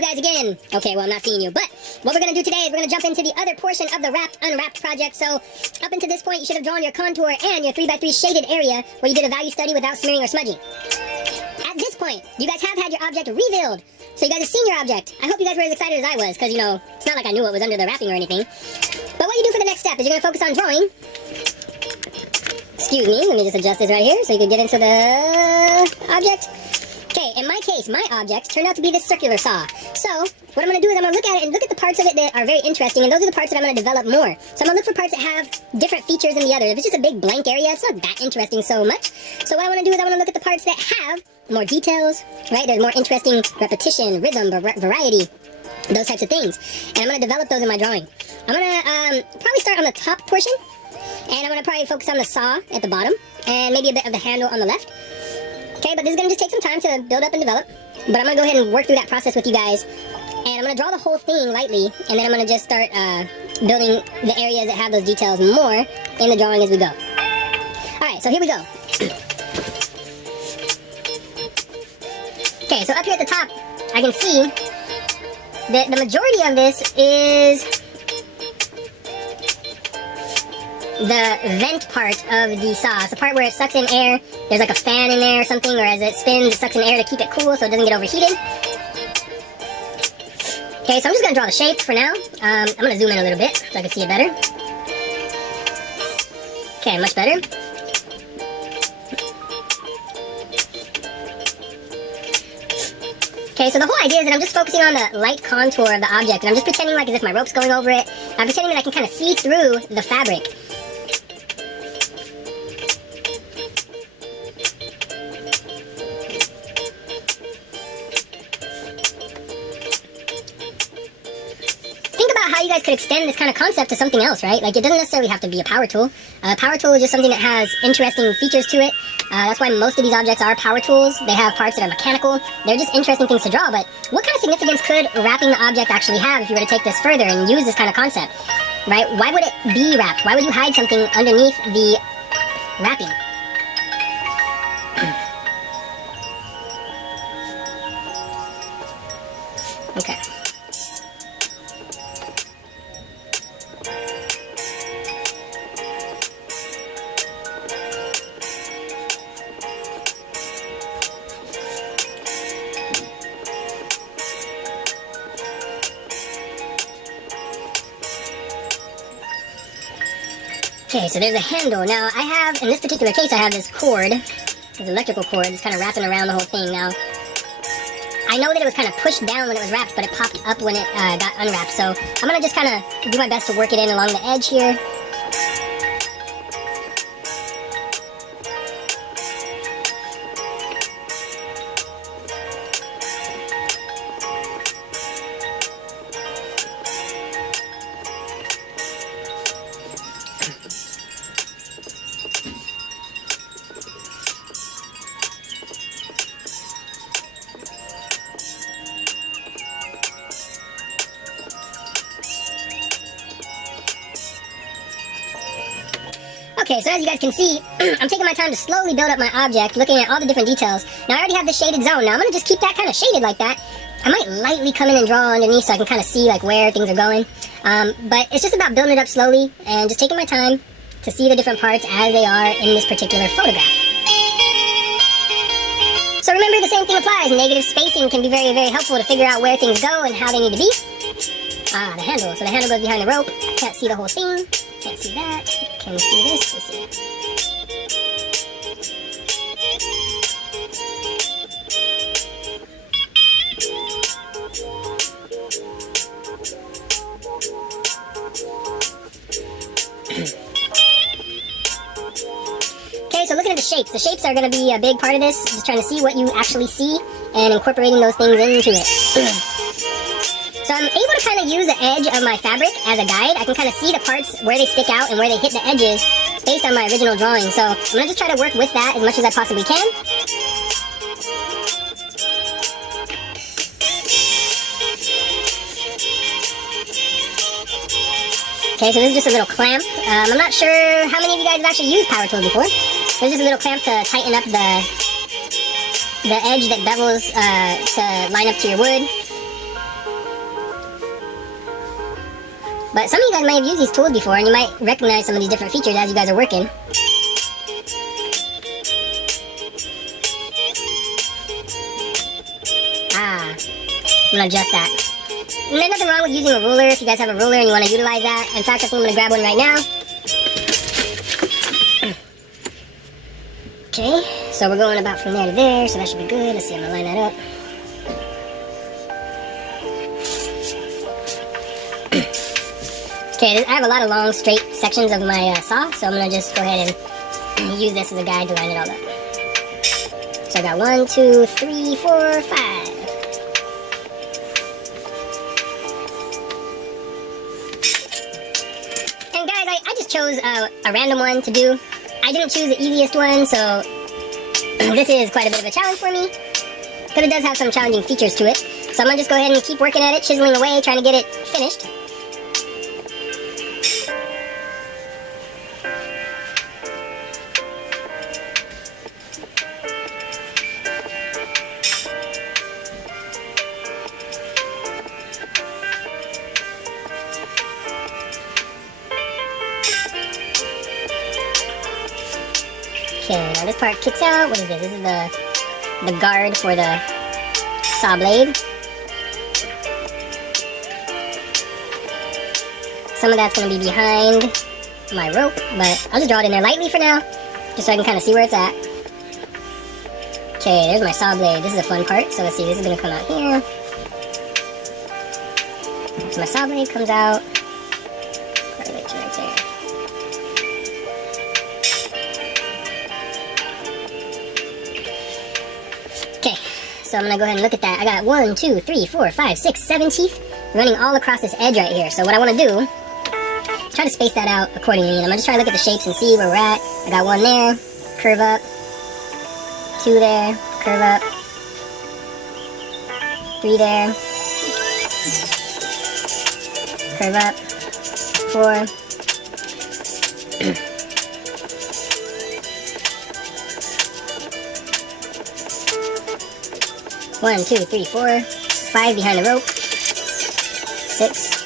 you guys again. Okay, well, I'm not seeing you, but what we're going to do today is we're going to jump into the other portion of the Unwrapped project. So up until this point, you should have drawn your contour and your 3x3 shaded area where you did a value study without smearing or smudging. At this point, you guys have had your object revealed. So you guys have seen your object. I hope you guys were as excited as I was, because, you know, it's not like I knew it was under the wrapping or anything. But what you do for the next step is you're going to focus on drawing. Excuse me, let me just adjust this right here so you can get into the object. Okay, in my case, my object turned out to be this circular saw. So, what I'm going to do is I'm going to look at it and look at the parts of it that are very interesting, and those are the parts that I'm going to develop more. So I'm going to look for parts that have different features than the other. If it's just a big blank area, it's not that interesting so much. So what I want to do is I want to look at the parts that have more details, right? There's more interesting repetition, rhythm, variety, those types of things. And I'm going to develop those in my drawing. I'm going to probably start on the top portion, and I'm going to probably focus on the saw at the bottom, and maybe a bit of the handle on the left. Okay, but this is going to just take some time to build up and develop. But I'm going to go ahead and work through that process with you guys. And I'm going to draw the whole thing lightly, and then I'm going to just start building the areas that have those details more in the drawing as we go. Alright, so here we go. Okay, so up here at the top, I can see that the majority of this is the vent part of the saw. It's the part where it sucks in air. There's like a fan in there or something, or as it spins, it sucks in air to keep it cool so it doesn't get overheated. Okay, so I'm just going to draw the shape for now. I'm going to zoom in a little bit so I can see it better. Okay, much better. Okay, so the whole idea is that I'm just focusing on the light contour of the object, and I'm just pretending like as if my rope's going over it. I'm pretending that I can kind of see through the fabric. How you guys could extend this kind of concept to something else, right? Like, it doesn't necessarily have to be a power tool. A power tool is just something that has interesting features to it. That's why most of these objects are power tools. They have parts that are mechanical. They're just interesting things to draw, but what kind of significance could wrapping the object actually have if you were to take this further and use this kind of concept, right? Why would it be wrapped? Why would you hide something underneath the wrapping? Okay. Okay, so there's a handle. Now, I have, in this particular case, I have this cord, this electrical cord, that's kind of wrapping around the whole thing. Now, I know that it was kind of pushed down when it was wrapped, but it popped up when it got unwrapped. So, I'm going to just kind of do my best to work it in along the edge here. Okay, so as you guys can see, I'm taking my time to slowly build up my object, looking at all the different details. Now, I already have the shaded zone. Now, I'm going to just keep that kind of shaded like that. I might lightly come in and draw underneath so I can kind of see like where things are going. But it's just about building it up slowly and just taking my time to see the different parts as they are in this particular photograph. So remember, the same thing applies. Negative spacing can be very, very helpful to figure out where things go and how they need to be. Ah, the handle. So the handle goes behind the rope. Can't see the whole thing. Can't see that. Can you see this? Let's see. Okay, so looking at the shapes. The shapes are going to be a big part of this. Just trying to see what you actually see and incorporating those things into it. So I'm able to kind of use the edge of my fabric as a guide. I can kind of see the parts where they stick out and where they hit the edges based on my original drawing. So I'm going to just try to work with that as much as I possibly can. Okay, so this is just a little clamp. I'm not sure how many of you guys have actually used power tools before. There's just a little clamp to tighten up the edge that bevels to line up to your wood. But some of you guys might have used these tools before, and you might recognize some of these different features as you guys are working. I'm gonna adjust that. And there's nothing wrong with using a ruler if you guys have a ruler and you want to utilize that. In fact, I think I'm gonna grab one right now. Okay, so we're going about from there to there, so that should be good. Let's see, I'm gonna line that up. Okay, I have a lot of long, straight sections of my saw, so I'm gonna just go ahead and use this as a guide to line it all up. So I got 1, 2, 3, 4, 5. And guys, I just chose a random one to do. I didn't choose the easiest one, so this is quite a bit of a challenge for me, because it does have some challenging features to it. So I'm gonna just go ahead and keep working at it, chiseling away, trying to get it finished. Okay, now this part kicks out. What is this? This is the guard for the saw blade. Some of that's going to be behind my rope, but I'll just draw it in there lightly for now, just so I can kind of see where it's at. Okay, there's my saw blade. This is a fun part, so let's see, this is going to come out here. So my saw blade comes out right there. Okay, so I'm going to go ahead and look at that. I got 1, 2, 3, 4, 5, 6, 7 teeth running all across this edge right here. So what I want to do, try to space that out accordingly. And I'm going to just try to look at the shapes and see where we're at. I got 1 there, curve up. 2 there, curve up. 3 there. Curve up. 4. 1, 2, 3, 4, 5 behind the rope. 6.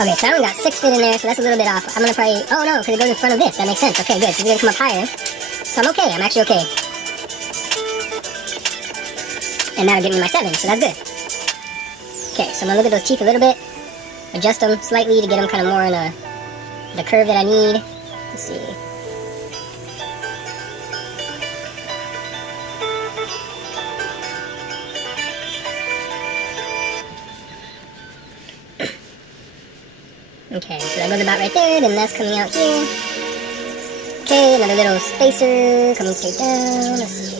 Okay, so I only got 6 fit in there, so that's a little bit off. I'm gonna probably, oh no, because it goes in front of this. That makes sense. Okay, good. So it's gonna come up higher. So I'm okay. I'm actually okay. And that'll give me my 7, so that's good. Okay, so I'm gonna look at those teeth a little bit. Adjust them slightly to get them kind of more in the curve that I need. Let's see. Okay, so that goes about right there, then that's coming out here. Okay, another little spacer coming straight down. Let's see.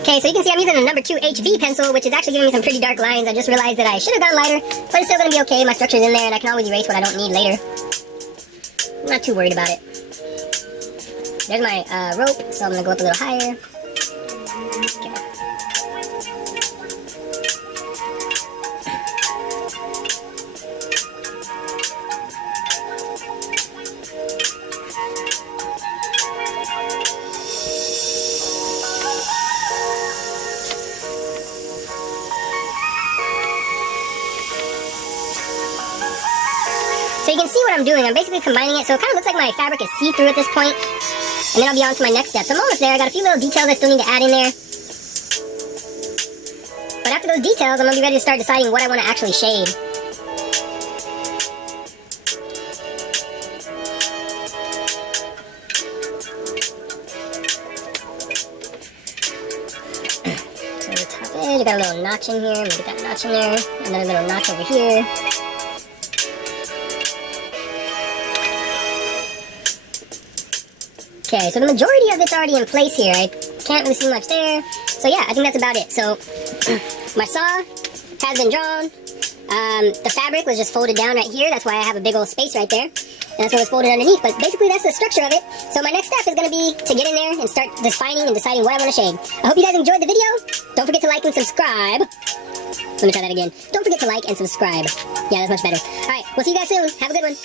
Okay, so you can see I'm using a number 2 HV pencil, which is actually giving me some pretty dark lines. I just realized that I should have gone lighter, but it's still going to be okay. My structure's in there, and I can always erase what I don't need later. I'm not too worried about it. There's my rope, so I'm going to go up a little higher. Okay. So you can see what I'm doing. I'm basically combining it, so it kind of looks like my fabric is see-through at this point. And then I'll be on to my next step. So I'm almost there. I got a few little details I still need to add in there. But after those details, I'm going to be ready to start deciding what I want to actually shade. So the top edge, I got a little notch in here. I'm going to get that notch in there. Another little notch over here. Okay, so the majority of it's already in place here. I can't really see much there. So yeah, I think that's about it. So my saw has been drawn. The fabric was just folded down right here. That's why I have a big old space right there. And that's what was folded underneath. But basically that's the structure of it. So my next step is going to be to get in there and start defining and deciding what I want to shade. I hope you guys enjoyed the video. Don't forget to like and subscribe. Let me try that again. Don't forget to like and subscribe. Yeah, that's much better. Alright, we'll see you guys soon. Have a good one.